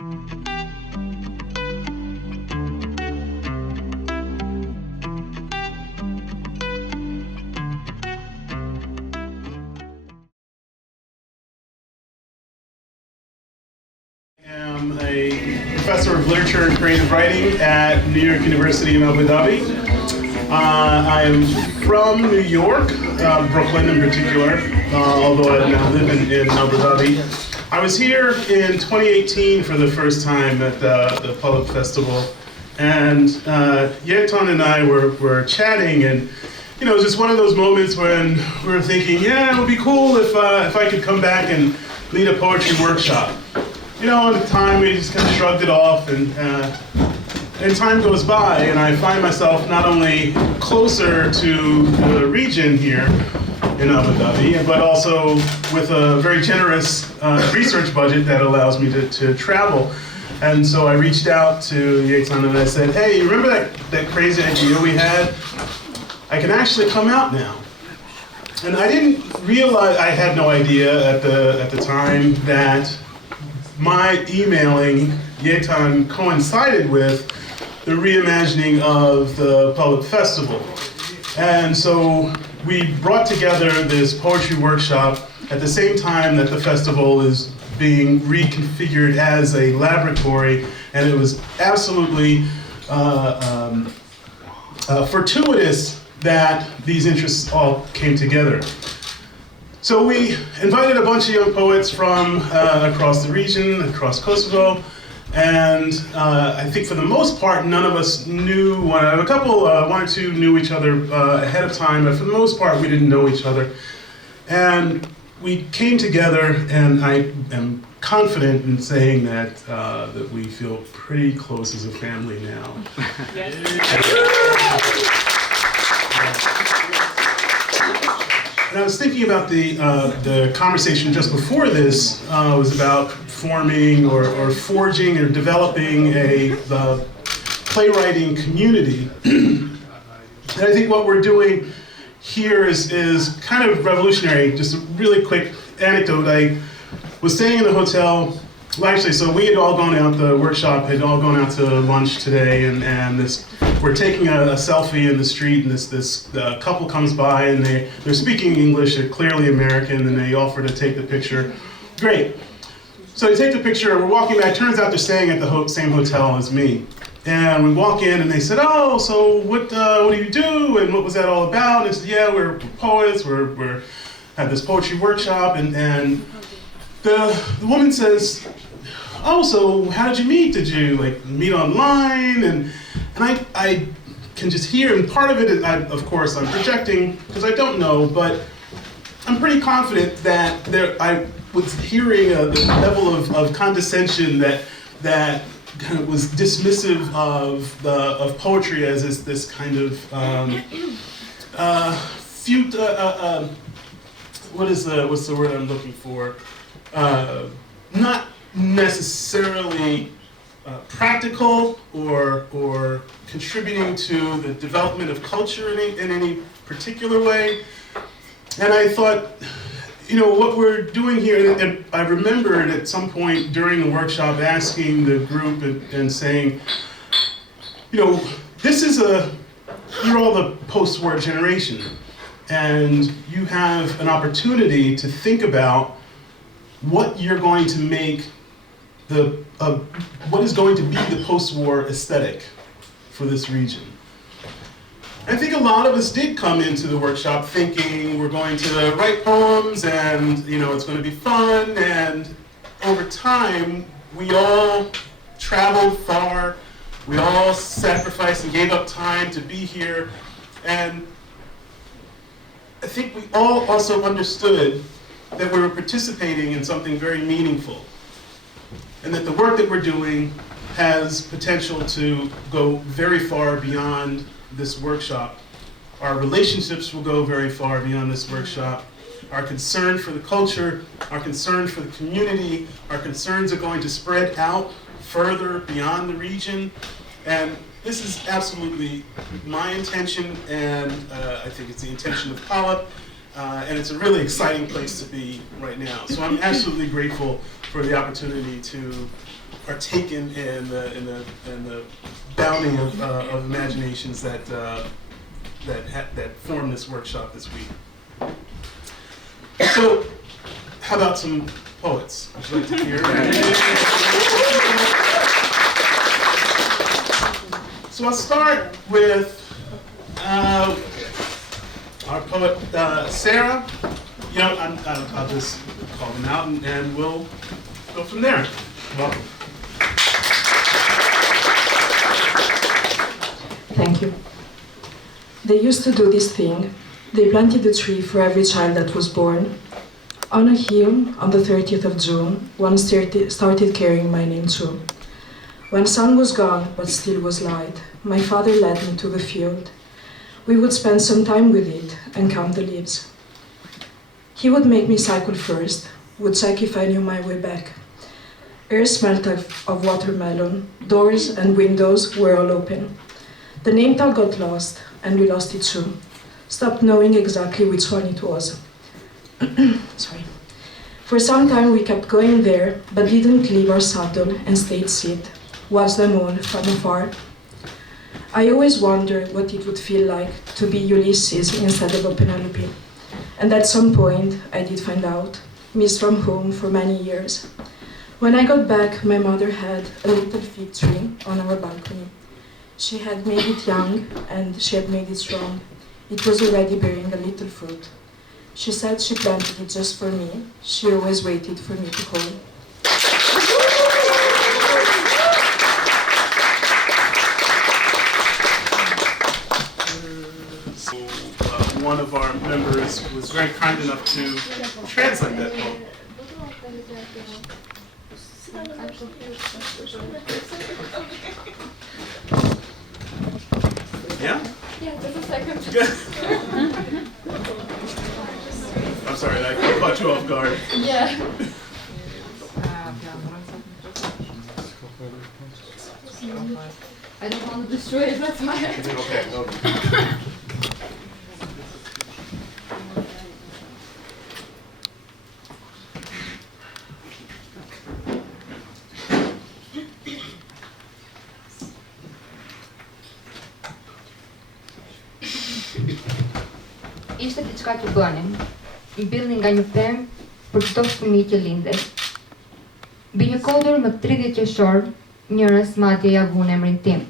I'm a professor of literature and creative writing at New York University in Abu Dhabi. I am from New York, Brooklyn in particular, although I now live in Abu Dhabi. I was here in 2018 for the first time at the Polip Festival, and Yeton and I were chatting, and you know, it was just one of those moments when we were thinking, yeah, it would be cool if I could come back and lead a poetry workshop. You know, at the time we just kind of shrugged it off, and time goes by, and I find myself not only closer to the region here in Abu Dhabi, but also with a very generous research budget that allows me to travel. And so I reached out to Yeton and I said, hey, you remember that crazy idea we had? I can actually come out now. And I didn't realize, I had no idea at the time that my emailing Yeton coincided with the reimagining of the Polip Festival. And so we brought together this poetry workshop at the same time that the festival is being reconfigured as a laboratory, and it was absolutely fortuitous that these interests all came together. So we invited a bunch of young poets from across the region, across Kosovo, and I think for the most part, none of us knew, one or two knew each other ahead of time, but for the most part, we didn't know each other. And we came together, and I am confident in saying that that we feel pretty close as a family now. And I was thinking about the conversation just before this was about forming or forging or developing a playwriting community. And I think what we're doing here is kind of revolutionary. Just a really quick anecdote. I was staying in the hotel. Well, actually, so we had all gone out, the workshop had all gone out to lunch today, and we're taking a selfie in the street, and this couple comes by, and they're speaking English, they're clearly American, and they offer to take the picture. Great. So they take the picture, we're walking back, turns out they're staying at the same hotel as me. And we walk in, and they said, oh, so what do you do, and what was that all about? And I said, yeah, we're poets, we're at this poetry workshop, and the woman says, oh, so how did you meet? Did you meet online? And I can just hear, and part of it is, of course, I'm projecting because I don't know, but I'm pretty confident that I was hearing the level of condescension that kind of was dismissive of poetry as this kind of what's the word I'm looking for? Not necessarily practical or contributing to the development of culture in any particular way. And I thought, you know, what we're doing here, and I remembered at some point during the workshop asking the group and saying, you know, you're all the post-war generation, and you have an opportunity to think about what you're going to make what is going to be the post-war aesthetic for this region. I think a lot of us did come into the workshop thinking we're going to write poems and, you know, it's going to be fun, and over time we all traveled far, we all sacrificed and gave up time to be here, and I think we all also understood that we were participating in something very meaningful, and that the work that we're doing has potential to go very far beyond this workshop. Our relationships will go very far beyond this workshop. Our concern for the culture, our concern for the community, our concerns are going to spread out further beyond the region. And this is absolutely my intention, and I think it's the intention of Polip, and it's a really exciting place to be right now. So I'm absolutely grateful for the opportunity to taken in the bounty of imaginations that formed this workshop this week. So, how about some poets? Would you like to hear? So I'll start with our poet Sara. You know, I'll just call them out and we'll go from there. Welcome. Thank you. They used to do this thing. They planted a tree for every child that was born. On a hill, on the 30th of June, one started carrying my name too. When sun was gone, but still was light, my father led me to the field. We would spend some time with it and count the leaves. He would make me cycle first, would check if I knew my way back. Air smelled of watermelon, doors and windows were all open. The name tag got lost, and we lost it too. Stopped knowing exactly which one it was. Sorry. For some time we kept going there, but didn't leave our saddle and stayed sit, watched them all from afar. I always wondered what it would feel like to be Ulysses instead of a Penelope. And at some point, I did find out, missed from home for many years. When I got back, my mother had a little fig tree on our balcony. She had made it young, and she had made it strong. It was already bearing a little fruit. She said she planted it just for me. She always waited for me to call. So one of our members was very kind enough to translate that poem. Yeah? Yeah, just a second. I'm sorry, I caught you off guard. Yeah. I don't want to destroy it, that's why. Okay. Ishte diçka që bënin, mbillnin nga një pemë për çdo fëmijë që lindej. Mbi një kodër më 30 qershor, njerëz madje ja vun emrin tim.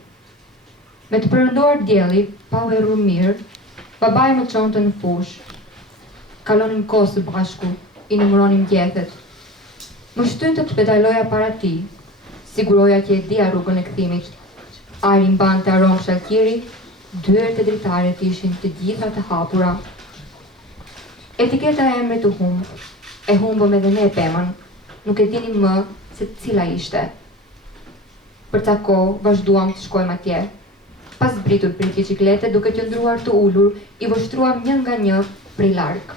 Me të përënduar dielli, pa u errur mirë, babai më çonte në fushë. Kalonim kohë së bashku, i numëronim gjethet. Më shtynte të pedaloja para tij, siguroja që e dija rrugën e kthimit. Ajri mbante aromë shalkiri, dyert e dritaret ishin të gjitha të hapura. Etiketa e emrit u humb, e humbëm edhe ne pemën, nuk e dinim më se cila ishte. Për ca kohë vazhduam të shkojmë atje. Pas zbritur prej biciklete, duke qëndruar të ulur, i vështruam një nga një prej larg.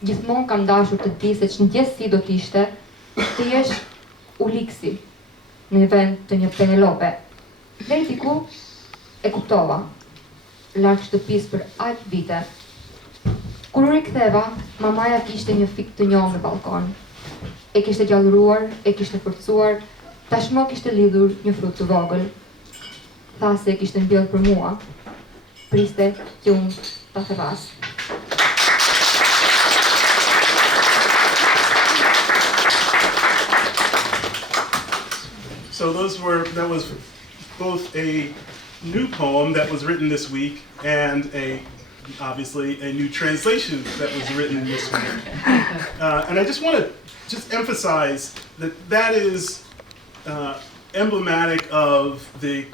Gjithmonë kam dashur të di se ç'ndjesësi do të ishte të jesh Uliksi në vend të një Penelope. Deri diku e kuptova, larg shtëpisë për aq vite. Kur u riktheva, mamaja kishte një fik të njohur në balkon. E kishte gjallëruar, e kishte forcuar, tashmë kishte lidhur një frut të vogël. Tha se e kishte mbjellë për mua, priste që unë ta thevas. So that was both a new poem that was written this week and obviously a new translation that was written this week. And I just want to emphasize that is emblematic of the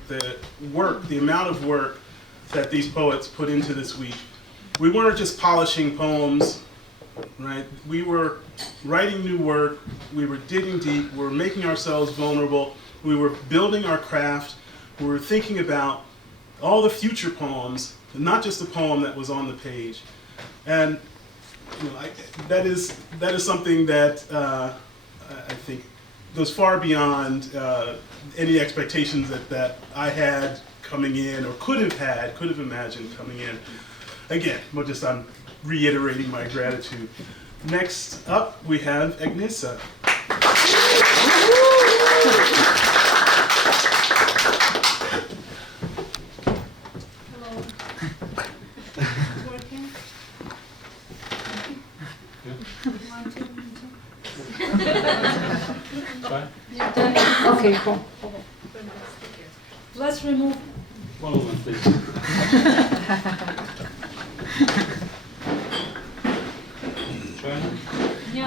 work, the amount of work that these poets put into this week. We weren't just polishing poems, right? We were writing new work, we were digging deep, we were making ourselves vulnerable, we were building our craft, we were thinking about all the future poems, not just the poem that was on the page. And you know, that is something that I think goes far beyond any expectations that I had coming in or could have imagined coming in. Again, I'm reiterating my gratitude. Next up, we have Agnesa. Okay, cool. Let's remove. One moment, please. Try now. Nie,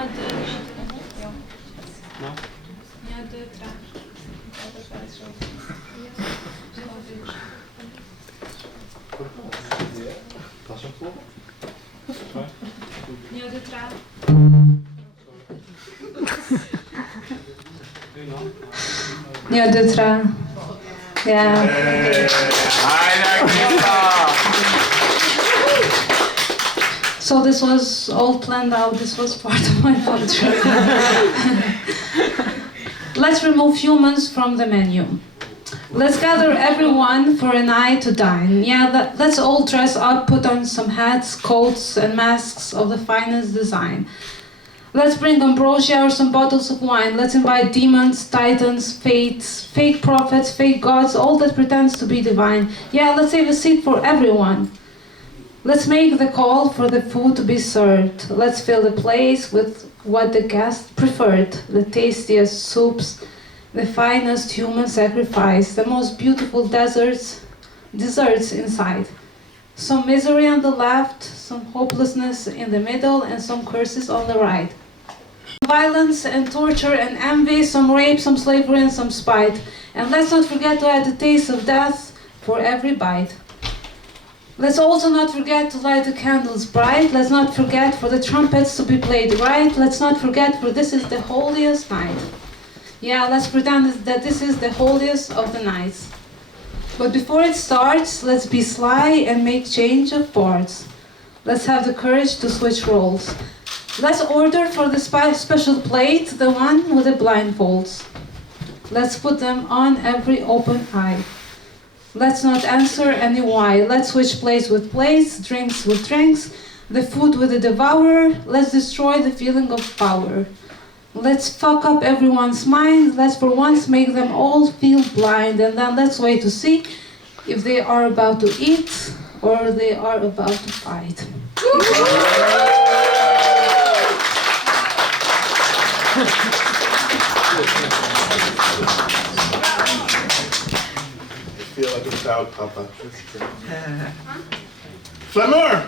No? Try. Okay, no? Nie dotra. Yeah. So this was all planned out. This was part of my function. Let's remove humans from the menu. Let's gather everyone for a night to dine. Yeah, let's all dress up, put on some hats, coats, and masks of the finest design. Let's bring ambrosia or some bottles of wine. Let's invite demons, titans, fates, fake prophets, fake gods, all that pretends to be divine. Yeah, let's save a seat for everyone. Let's make the call for the food to be served. Let's fill the place with what the guest preferred. The tastiest soups, the finest human sacrifice, the most beautiful desserts inside. Some misery on the left, some hopelessness in the middle, and some curses on the right. Violence and torture and envy, some rape, some slavery, and some spite. And let's not forget to add the taste of death for every bite. Let's also not forget to light the candles bright. Let's not forget for the trumpets to be played right. Let's not forget, for this is the holiest night. Yeah, let's pretend that this is the holiest of the nights. But before it starts, let's be sly and make change of parts. Let's have the courage to switch roles. Let's order for the special plate, the one with the blindfolds. Let's put them on every open eye. Let's not answer any why. Let's switch plates with plates, drinks with drinks, the food with the devourer. Let's destroy the feeling of power. Let's fuck up everyone's mind. Let's for once make them all feel blind, and then let's wait to see if they are about to eat or they are about to fight. I feel like a proud papa. Flamur!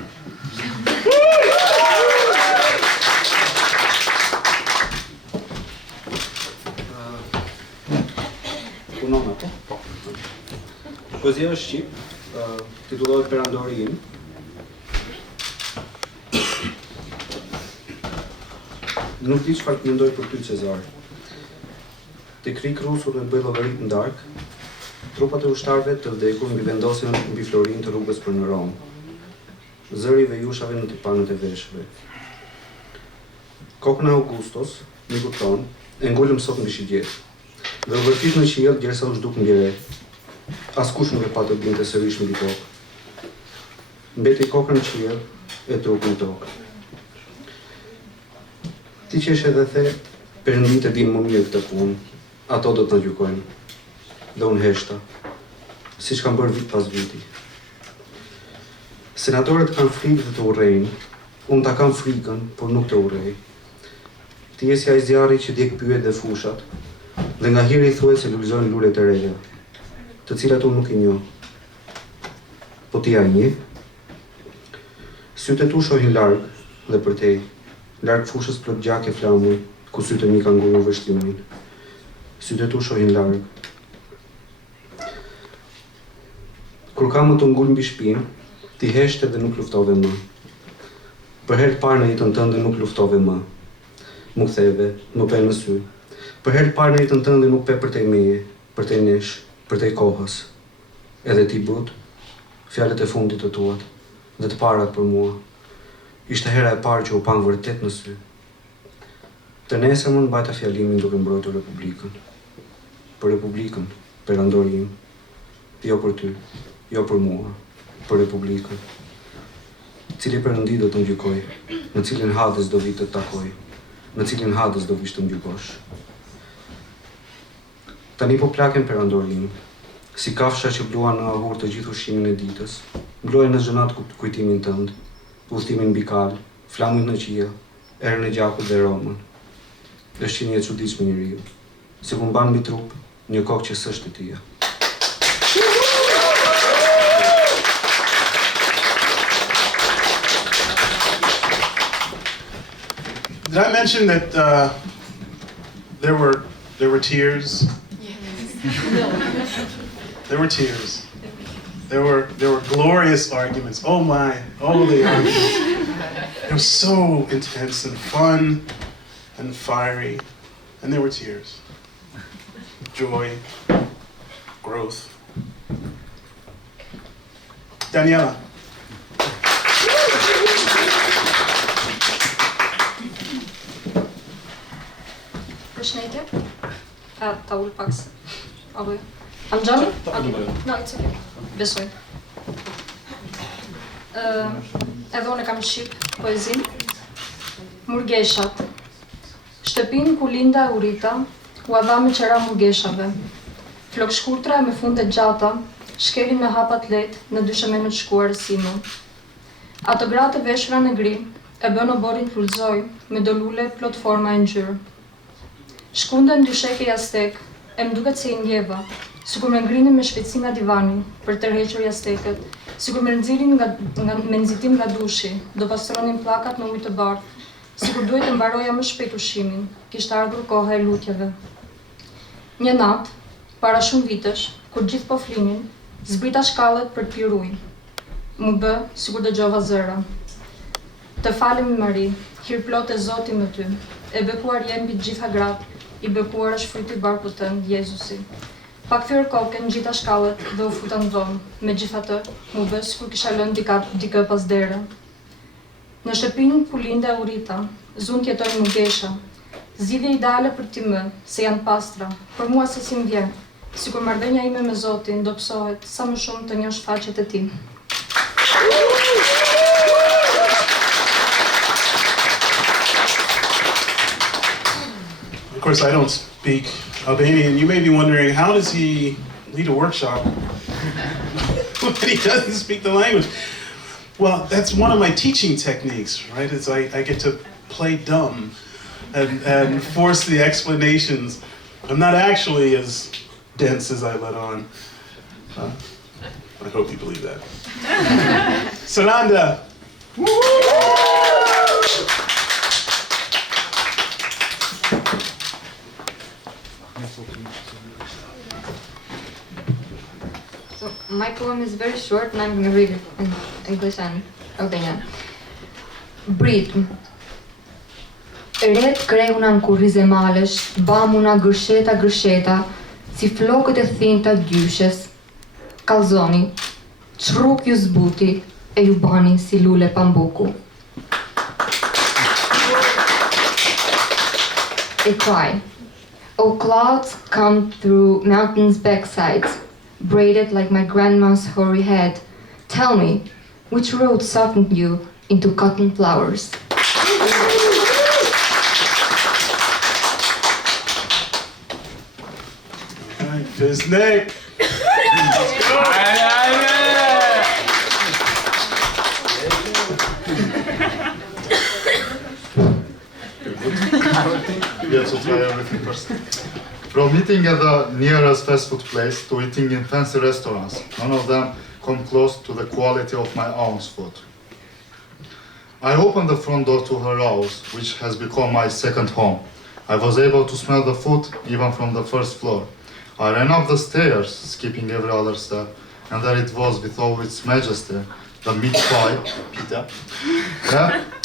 Punon apo? Po. Poezia është shqip, titullohet Perandori im. Nuk di çfarë të mendoj për ty, Cezar. Te kri krusur dhe bëj llogarit në darkë, trupat e ushtarëve të vdekur vendosen mbi florinë të rrugës për në Rom. Zëri i vejushave në tipanët e veshëve. Kokën e Augustos, miku ton, e ngulëm sot mbi shigjet. Dhe u vërtit në qiell derisa u zhduk mbi re. Askush nuk e pa të binte sërish mbi tokë. Mbeti koka në qiell e trupi në tokë. Ti që është edhe the, Perëndit e dinë më mirë këtë punë, ato do të na gjykojnë. Dhe unë heshta, siç kam bërë vit pas viti. Senatorët kanë frikë dhe të urrejnë, unë ta kam frikën, por nuk të urrej. Ti je si ai zjarri që djeg pyet dhe fushat, dhe nga hiri i thuhet se lulëzojnë lulet e reja, të cilat unë nuk i njoh. Po ti a i njeh? Sytë e tu shohin larg dhe përtej, larg fushës plot gjak e flamur, ku sytë e mi kanë ngurur vështrimin. Sytë e tu shohin larg. Kur kam më të ngull mbi shpinë, ti heshte dhe nuk luftove më. Për herë të parë në jetën tënde nuk luftove më. Më ktheve, më pe në sy. Për herë të parë në jetën tënde nuk pe përtej meje, përtej nesh, përtej kohës. Edhe ti but, fjalët e fundit të tuat, dhe të parat për mua. Ishte hera e parë që u pan vërtet në sy. Të nesërmën mbajta fjalimin duke mbrojtur Republikën. Për Republikën, perandori im. Jo për ty, jo për mua, për Republikën. Cili perëndi do të më gjykoj, në cilin Hades do vi të takoj, në cilin Hades do vish të më gjykosh. Tani po plaken perandorin, si kafsha që blua në ahur të gjithë ushqimin e ditës, mbloj në zhënat kujtimin tënd, udhtimin mbi kal, flamujt në qia, erën e gjakut dhe romën. Është që një e çuditshme njeriu, se ku mban mbi trup një kokë që s'është e tija. Did I mention that there were tears? There were tears. There were glorious arguments. Oh my, oh the arguments. It was so intense and fun and fiery, and there were tears. Joy, growth. Daniela. Përshëndetje. Ta ul pak. Apo jo? Am gjallë? No, it's okay. Besoj. Edhe unë kam shqip poezin. Murgeshat. Shtëpin ku linda e urita, u adha me qera murgeshave. Flok shkurtra me funde gjata, shkelin me hapat let në dysheme në të shkuar simën. Ato gratë veshura në gri, e bën oborin të lullzoj, me do lule plot forma e ngjyrë. Shkunden dysheke jastek, e mduket se I ndjeva, sikur me ngrinin me shpejtësi nga divani, për tërhequr jasteket, sikur me nxitim nga dushi, do pastronin pllakat në ujë të bardhë, sikur duhet të mbaroja më shpejt ushimin, kishte ardhur koha e lutjeve. Një natë, para shumë vitesh, kur gjithë po flinin, zbrita shkallët për të pirë ujë. Mu bë, sikur dëgjova zëra. Të falemi Mari, hir plot e Zoti me ty, e bekuar jem mbi të gjitha gratë, I bekuar është fryti barkut tënd, Jezusi. Pa kthyer kokën gjitha shkallët dhe u futa në dhomë, megjithatë, mu bë sikur kisha lënë dikë pas dere. Në shtëpinë ku linde e urita, zund jetojnë mungesha. Zgjidhje ideale për ti më, se janë pastra, për mua se si m'vjen, sikur marrëdhënia ime me Zotin do psohet sa më shumë të njohësh faqet e tij. Of course, I don't speak Albanian. You may be wondering, how does he lead a workshop when he doesn't speak the language? Well, that's one of my teaching techniques, right? It's I get to play dumb and force the explanations. I'm not actually as dense as I let on. I hope you believe that. Saranda. So my poem is very short and I'm going to read it in English and Albanian. Breathe. Ret kreuna në kurrize malesh, bamuna gërsheta, si flokët e thinta gjyshes. Kalzoni, çrruk ju zbuti, e ju bani si lule pambuku. A cry. Oh, clouds come through mountains' backsides, braided like my grandma's hoary head. Tell me, which road softened you into cotton flowers? Fisnik. Yes, we'll try everything first. From eating at the nearest fast food place to eating in fancy restaurants, none of them come close to the quality of my aunt's food. I opened the front door to her house, which has become my second home. I was able to smell the food even from the first floor. I ran up the stairs, skipping every other step, and there it was with all its majesty, the meat pie, pita,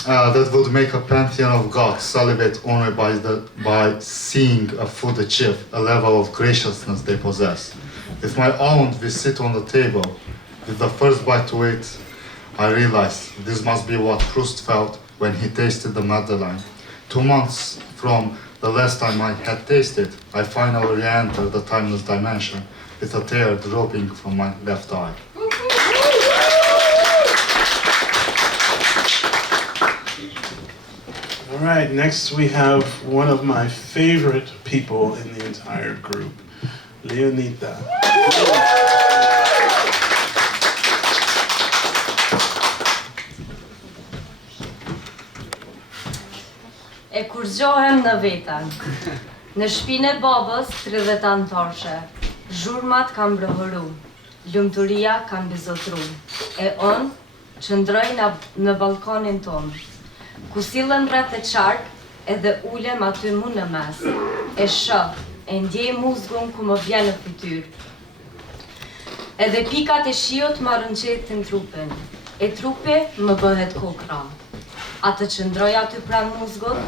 that would make a pantheon of gods salivate only by seeing a food achieve a level of graciousness they possess. With my aunt, we sit on the table. With the first bite to it, I realized this must be what Proust felt when he tasted the Madeleine. 2 months from the last time I had tasted, I finally re-entered the timeless dimension with a tear dropping from my left eye. All right, next we have one of my favorite people in the entire group. Leonita. E kur zgjohem në veten, në shtëpinë e babës 30 anëtarshe, zhurmat kanë mbrëhëru, lumturia kanë bizotru, e on qëndroj në balkonin ton, ku sillen rreth e qark, edhe ulem aty mu në mes, e shoh, e ndjej muzgun ku më vjen në fytyr. Edhe pikat e shiut më rënqetin trupin, e trupi më bëhet kokra. Atë qëndroj aty pranë muzgut,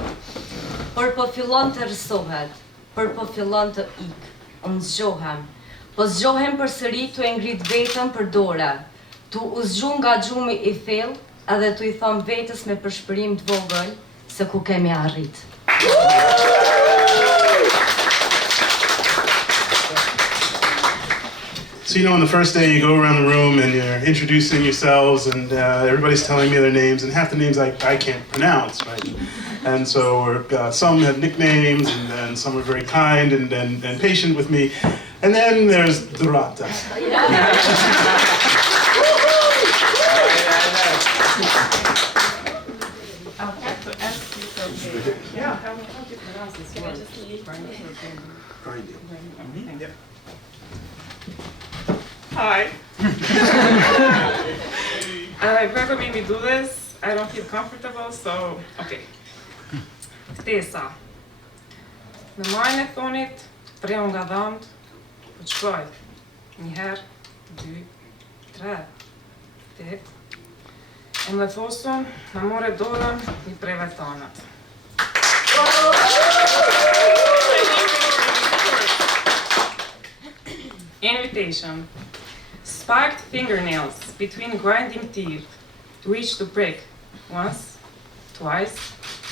për po fillon të rësohet, për po fillon të ik, unë zgjohem, po zgjohem përsëri tu e ngrit vetën për dore, tu u zgju nga gjumi i thellë, edhe tu I thom vetës me përshpërim të vogël se ku kemi arrit. So, you know, on the first day you go around the room and you're introducing yourselves and everybody's telling me their names, and half the names I can't pronounce, right? And so some have nicknames and some are very kind and patient with me. And then there's Dhurata. Yeah, how do you pronounce this word? Yeah. Hi. Gregor made me do this. I don't feel comfortable, so okay. Ftesa. Në marrën e thonit, preu nga dhamt, po të shkoj. Një herë, 2, 3, tek. E më thosën, më more dorën, një preve thonat. Invitation. Sparked fingernails between grinding teeth reach to break. Once, twice,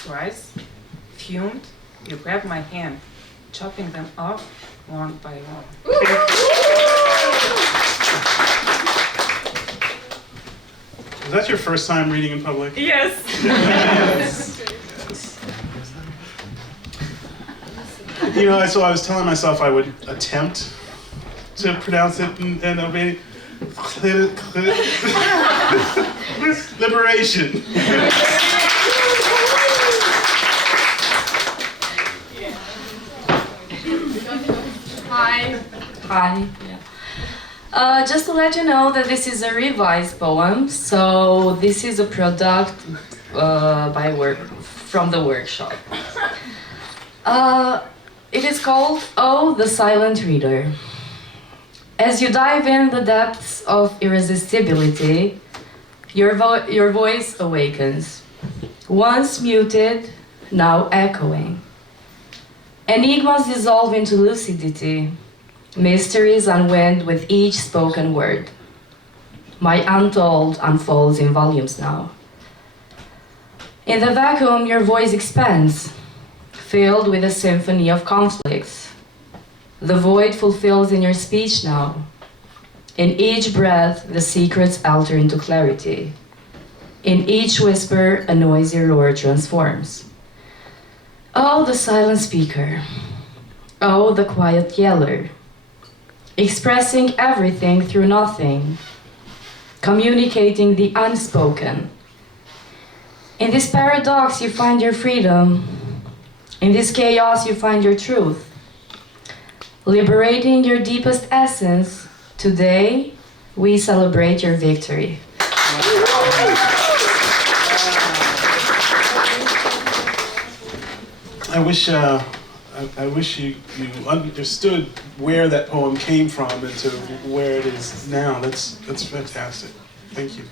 thrice. Fumed, you grab my hand, chopping them off one by one. Was that your first time reading in public? Yes. You know, so I was telling myself I would attempt to pronounce it and obey. Liberation. Hi. Hi. Yeah. Just to let you know that this is a revised poem, so this is a product from the workshop. It is called Oh, the Silent Reader. As you dive in the depths of irresistibility, your voice awakens. Once muted, now echoing. Enigmas dissolve into lucidity. Mysteries unwind with each spoken word. My untold unfolds in volumes now. In the vacuum, your voice expands, filled with a symphony of conflicts. The void fulfills in your speech now. In each breath, the secrets alter into clarity. In each whisper, a noisy roar transforms. Oh, the silent speaker. Oh, the quiet yeller. Expressing everything through nothing. Communicating the unspoken. In this paradox, you find your freedom. In this chaos, you find your truth. Liberating your deepest essence, today we celebrate your victory. I wish you understood where that poem came from and to where it is now. That's fantastic. Thank you.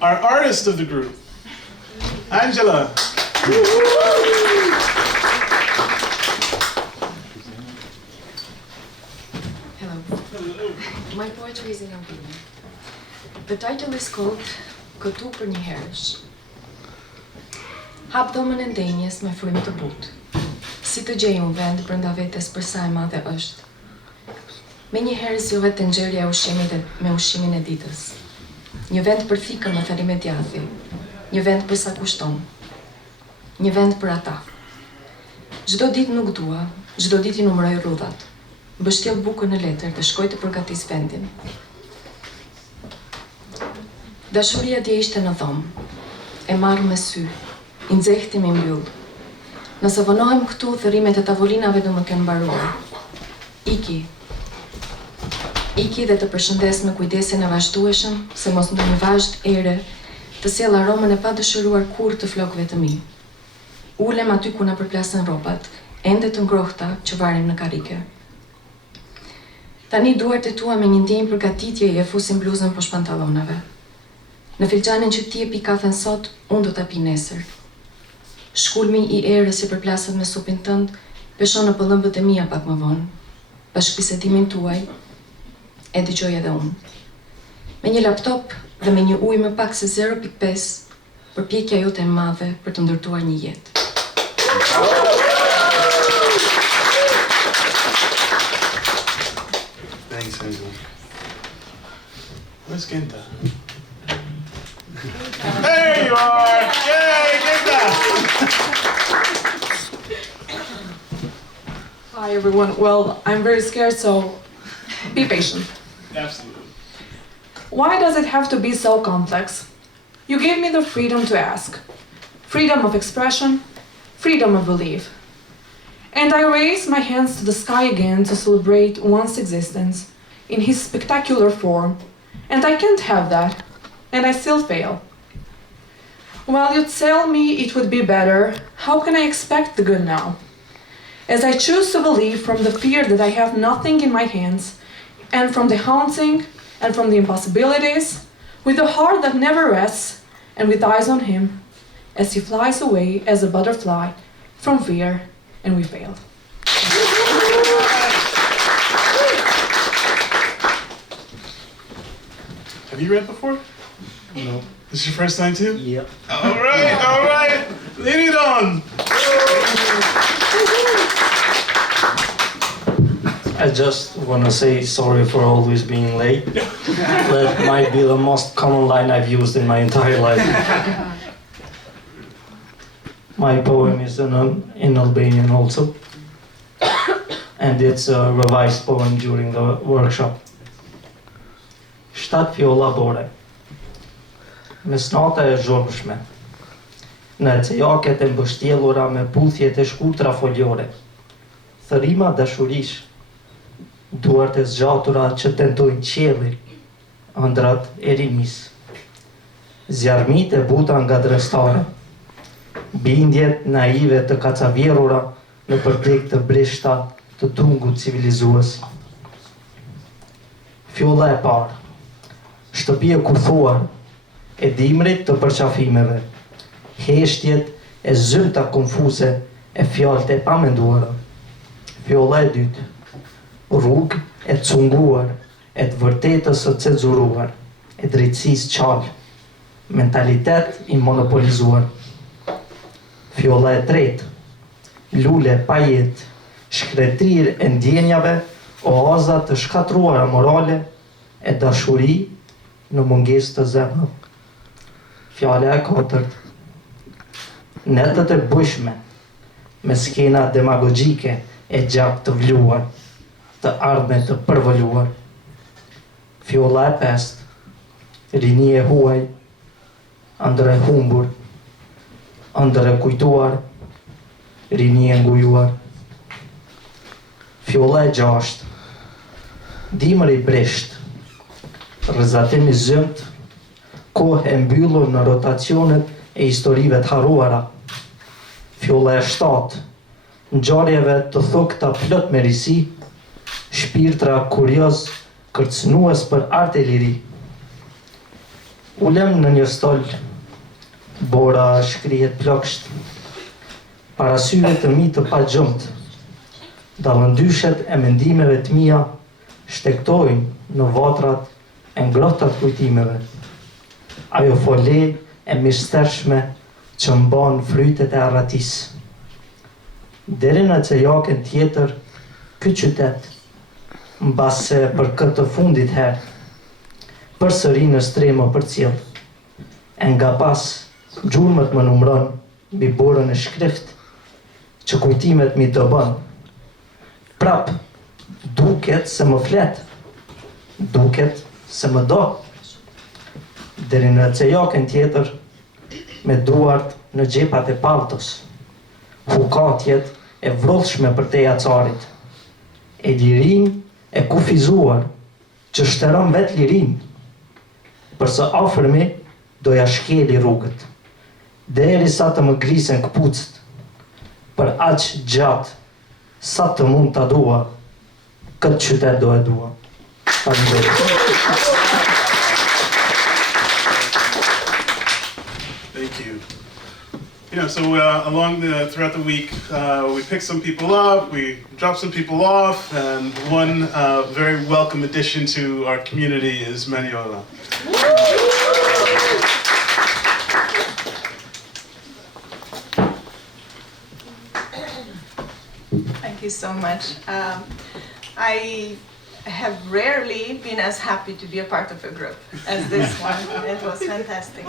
Our artist of the group, Anxhela. Hello. My poetry is in Albanian. The title is called Këtu për një herësh. Hap dhomën e ndenjes me frymë të butë. Si të gjej unë vend brenda vetes për sa e madhe është. Me një herë zgjohet të nxjerrja e ushqimit me ushimin e ditës. Një vend për fikën me tharime djathi. Një vend për sa kushton. Një vend për ata. Çdo ditë nuk dua, çdo ditë I numëroj rrudhat. mbështjell bukën në letër dhe shkoj të përgatis vendin. Dashuria dje ishte në dhomë, e marrë me sy, i nxehti me mbyll. Nëse vonohem këtu, thërrimet e tavolinave do më kenë mbaruar. Iki dhe të përshëndes me kujdesin e vazhdueshëm, se mos ndonjë vazhd ere të sjell aromën e padëshiruar kurrë të flokëve të mi. Ulem aty ku na përplasën rrobat, ende të ngrohta që varim në karrike. Tani duart e tua me një ndjenjë përgatitje i e fusin bluzën poshtë pantallonave. Në filxhanin që ti e pi kafen sot, unë do ta pi nesër. Shkulmi i erës që përplaset me supin tënd, peshon në pëllëmbët e mia pak më vonë. Bashkëbisedimin tuaj e dëgjoj edhe unë. Me një laptop dhe me një ujë më pak se 0.5, përpjekja jote e madhe për të ndërtuar një jetë. Thanks, Anxhela. Where's Genta? There you are! Yay, Genta! Hi everyone. Well, I'm very scared, so be patient. Absolutely. Why does it have to be so complex? You gave me the freedom to ask. Freedom of expression, freedom of belief. And I raise my hands to the sky again to celebrate one's existence in his spectacular form. And I can't have that. And I still fail. While you tell me it would be better, how can I expect the good now? As I choose to believe from the fear that I have nothing in my hands, and from the haunting, and from the impossibilities, with a heart that never rests, and with eyes on him, as he flies away as a butterfly from fear, and we fail. Have you read before? No. This is your first time too? Yeah. All right. Liridon! I just want to say sorry for always being late. That might be the most common line I've used in my entire life. My poem is in Albanian also. And it's a revised poem during the workshop. 7 fjolla bore. Mesnata e zhurmshme. Në cejaket e mbështjellura me puthjet e shkurtra foljore. Thërima dashurish. Duart e zgjatura që tentojnë qielli, ëndrat e rinis. Zjarmit e buta nga drestare. Bindjet naive të kacavjerura në përdek të breshta të tungut civilizues. Fjolla e parë. Shtëpi e kufuar, e dimrit të përqafimeve. Heshtjet e zyrta konfuse e fjallët e pamenduara. Fjolla e dytë. Rrugë e cunguar, e të vërtetës së cenzuruar, e drejtësisë qalë, mentalitet i monopolizuar. Fjolla e tretë, lule pa jetë, shkretrir e ndjenjave, oaza të shkatruara morale, e dashuri në mungesë të zemrës. Fjala e katërt, netët e bujshme, me skena demagogjike e gjak të vluar, të ardhme të përvoluar. Fjolla e pestë, rini e huaj, ëndër e humbur, ëndër e kujtuar, rini e ngujuar. Fjolla e gjashtë, dimër i bresht, rrezatim i zymt, kohë e mbyllur në rotacionet e historive të harruara. Fjolla e shtatë, ngjarjeve të thukta plot me risi, shpirtra kurioz kërcënues për art e liri. Ulem në një stol, bora shkrihet plokësht, para syve të mi të pa gjëmt, dallëndyshet e mendimeve të mia shtektojnë në vatrat e ngrohtat kujtimeve. Ajo fole e mirëstershme që mban frytet e arratis. Deri në cejaken tjetër, ky qytet, mbase për këtë fundit herë, përsëri në stremë përcjell. E nga pas, gjurmët më numron mbi borën e shkrift, që kujtimet mi të bën. Prap, duk duket se më flet, duket se më do. Deri në cejakën tjetër, me duart në gjepat e paltos, hukatjet e vrodhshme për teja carit, e lirin e kufizuar, që shtëron vet lirin, përse afërmi doja shkeli rrugët, deri sa të më grisen këpucët, për aq gjatë, sa të mund ta dua, këtë qytet do e dua. Thank you. You know, so throughout the week, we pick some people up, we drop some people off, and one very welcome addition to our community is Mehanolli. Thank you so much. I have rarely been as happy to be a part of a group as this one. It was fantastic.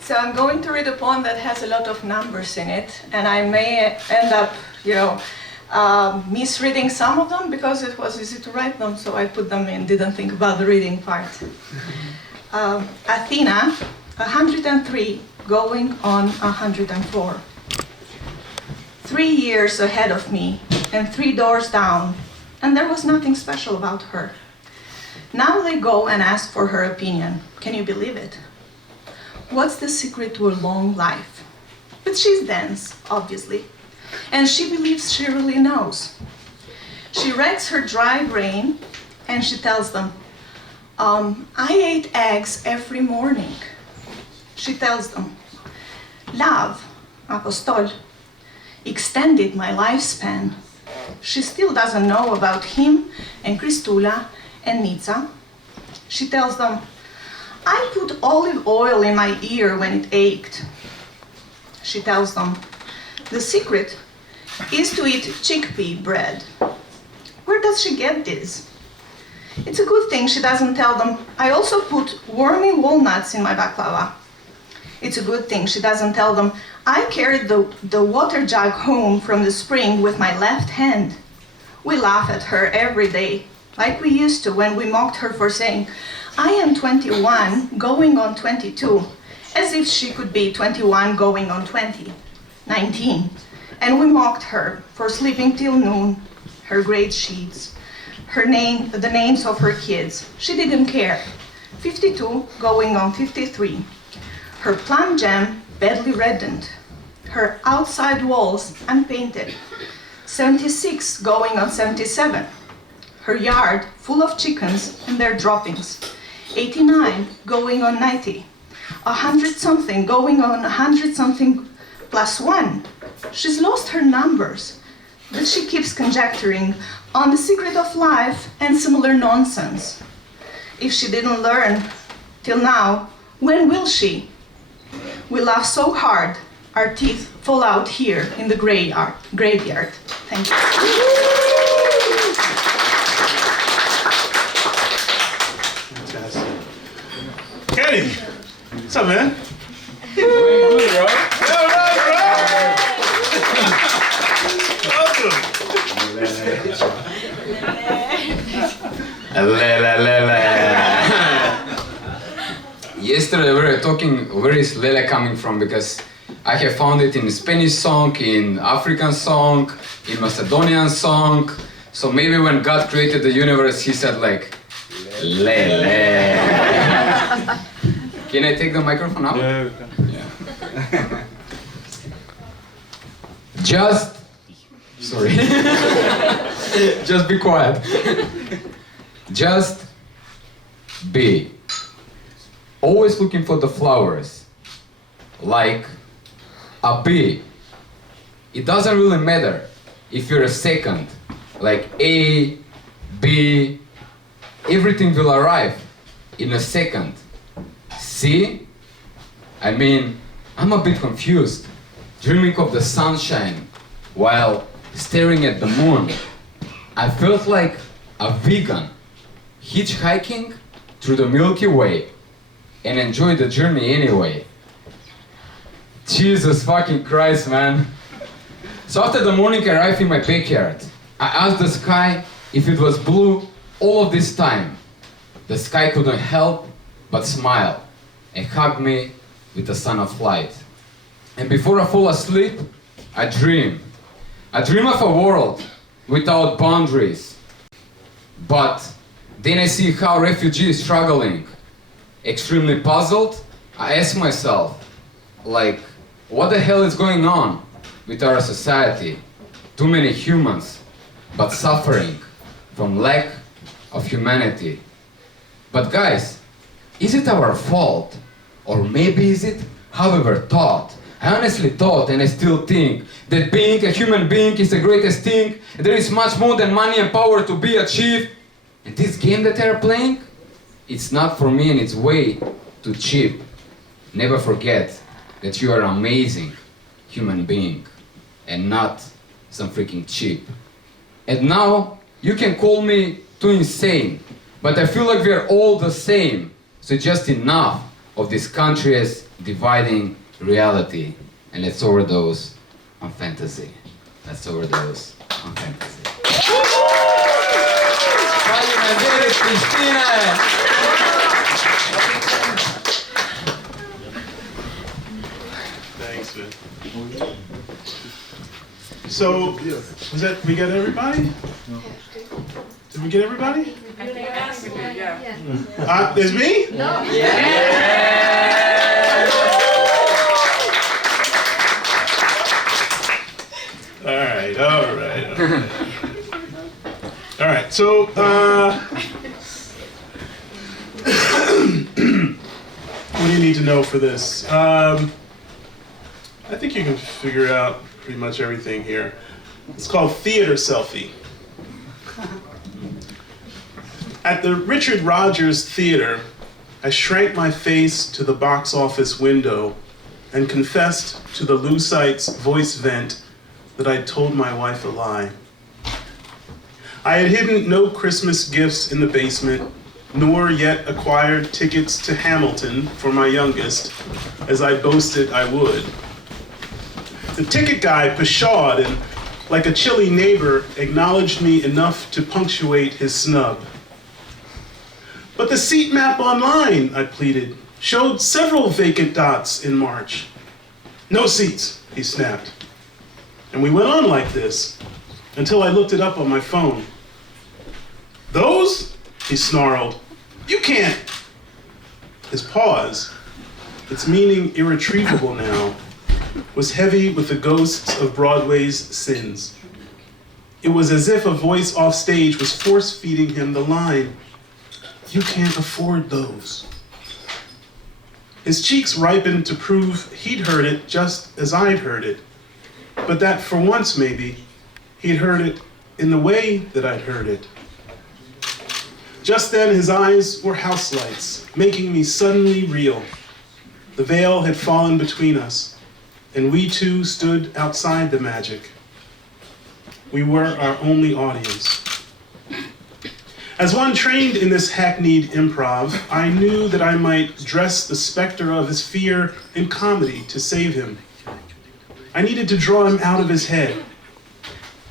So I'm going to read a poem that has a lot of numbers in it, and I may end up, misreading some of them because it was easy to write them, so I put them in, didn't think about the reading part. Athena, 103, going on 104. 3 years ahead of me, and 3 doors down, and there was nothing special about her. Now they go and ask for her opinion. Can you believe it? What's the secret to a long life? But she's dense, obviously, and she believes she really knows. She wrecks her dry brain, and she tells them, I ate eggs every morning. She tells them, love, apostol, extended my lifespan. She still doesn't know about him and Kristula and Nitsa. She tells them, I put olive oil in my ear when it ached. She tells them, the secret is to eat chickpea bread. Where does she get this? It's a good thing she doesn't tell them, I also put wormy walnuts in my baklava. It's a good thing she doesn't tell them, I carried the water jug home from the spring with my left hand. We laugh at her every day, like we used to when we mocked her for saying, I am 21, going on 22, as if she could be 21 going on 20, 19. And we mocked her for sleeping till noon, her grade sheets, the names of her kids. She didn't care. 52 going on 53. Her plum jam badly reddened, her outside walls unpainted. 76 going on 77, her yard full of chickens and their droppings. 89 going on 90, 100-something going on 100-something plus 1. She's lost her numbers, but she keeps conjecturing on the secret of life and similar nonsense. If she didn't learn till now, when will she? We laugh so hard, our teeth fall out here in the graveyard. Thank you. Fantastic. Kenny, what's up, man? Good, bro. All right, Yesterday we were talking where is lele coming from, because I have found it in Spanish song, in African song, in Macedonian song. So maybe when God created the universe, he said like, lele. Can I take the microphone out? Yeah, we can. Yeah. Sorry. Just be quiet. Just be. Always looking for the flowers. Like a bee. It doesn't really matter if you're a second. Like A, B, everything will arrive in a second. See? I mean, I'm a bit confused. Dreaming of the sunshine while staring at the moon. I felt like a vegan, hitchhiking through the Milky Way and enjoy the journey anyway. Jesus fucking Christ, man. So after the morning I arrived in my backyard. I asked the sky if it was blue all of this time, the sky couldn't help but smile and hug me with the sun of light. And before I fall asleep, I dream. I dream of a world without boundaries. But then I see how refugees struggling. Extremely puzzled, I ask myself, like, what the hell is going on with our society? Too many humans, but suffering from lack of humanity. But guys, is it our fault? Or maybe is it, however, thought? I honestly thought, and I still think, that being a human being is the greatest thing, and there is much more than money and power to be achieved. And this game that they are playing, it's not for me and it's way too cheap. Never forget that you are an amazing human being, and not some freaking cheap. And now, you can call me too insane, but I feel like we are all the same. So just enough of this country's dividing reality, and let's overdose on fantasy. Let's overdose on fantasy. Prishtina! Thanks, man. So, was that, we got everybody? Did we get everybody? I think that's it, yeah. There's me? No. All right, so, what do you need to know for this? I think you can figure out pretty much everything here. It's called theater selfie. At the Richard Rodgers Theater, I shrank my face to the box office window and confessed to the Lucite's voice vent that I'd told my wife a lie. I had hidden no Christmas gifts in the basement, nor yet acquired tickets to Hamilton for my youngest, as I boasted I would. The ticket guy pshawed and, like a chilly neighbor, acknowledged me enough to punctuate his snub. But the seat map online, I pleaded, showed several vacant dots in March. No seats, he snapped. And we went on like this until I looked it up on my phone. Those? He snarled. You can't. His pause, its meaning irretrievable now, was heavy with the ghosts of Broadway's sins. It was as if a voice off stage was force-feeding him the line, "You can't afford those." His cheeks ripened to prove he'd heard it just as I'd heard it, but that for once maybe, he'd heard it in the way that I'd heard it. Just then his eyes were house lights, making me suddenly real. The veil had fallen between us, and we two stood outside the magic. We were our only audience. As one trained in this hackneyed improv, I knew that I might dress the specter of his fear in comedy to save him. I needed to draw him out of his head.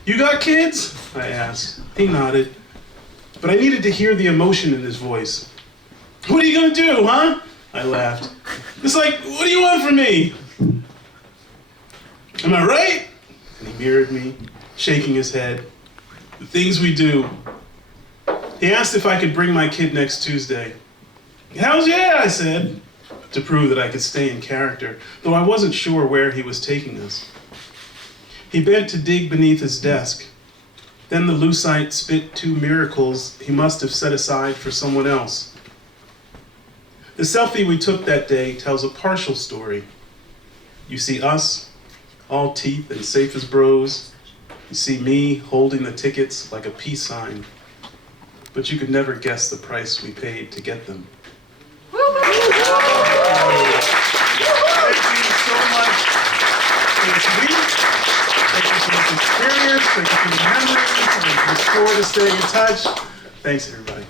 "You got kids?" I asked. He nodded, but I needed to hear the emotion in his voice. "What are you gonna do, huh?" I laughed. "It's like, what do you want from me? Am I right?" And he mirrored me, shaking his head. "The things we do." He asked if I could bring my kid next Tuesday. "Hells yeah," I said, to prove that I could stay in character, though I wasn't sure where he was taking us. He bent to dig beneath his desk. Then the Lucite spit two miracles he must have set aside for someone else. The selfie we took that day tells a partial story. You see us, all teeth and safe as bros. You see me holding the tickets like a peace sign. But you could never guess the price we paid to get them. Thank you so much for this week. Thank you for this experience. Thank you for the memories. I look forward to staying in touch. Thanks, everybody.